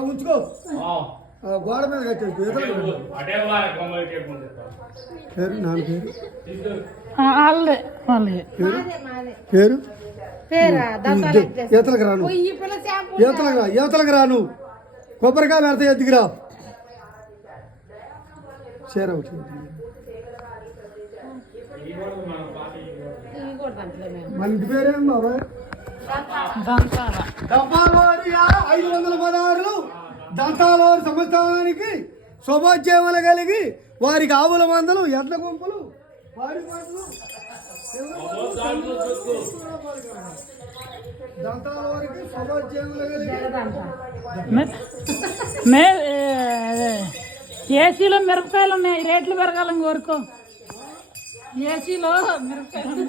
ఉంచుకో గోడ మీద కట్టేసుకో పేరు నాన్న పేరు పేరు ఈతలకు రాను ఈతలకు రాను కొబ్బరికాయ పెడతా ఎత్తుకురా చీర మన ఇంటి పేరేం బాబాయ్ 516 దంతాలవారి సంవత్సరానికి శుభోద్యమాలు కలిగి వారికి ఆవుల మందలు ఎడ్ల గుంపులు వారి పంటలు దంతాలవారికి శుభోద్యమాలు కలిగి ఏసీలో మిరపకాయలు ఉన్నాయి రేట్లు పెరగాలని కోరుకో ఏసీలో మిరపకాయలు